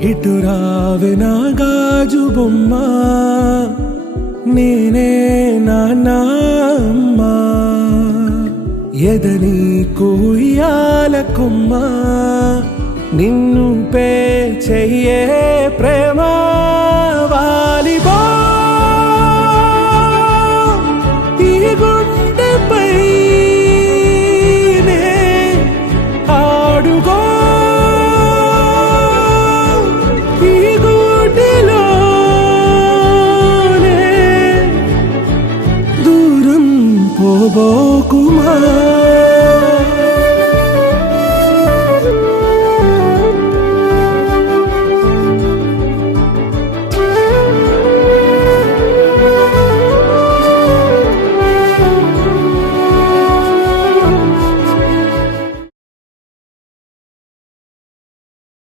ఇటు రావే నా గాజు బొమ్మ, నేనే నాన్నమ్మ. ఎదని కుయ్యాల కొమ్మ, నిన్ను పే చెయ్యే ప్రేమ వాలిబా. ఈ గుండెపై నే ఆడుగో, ఈ గుడిలోనే దూరం పోబోకుమా.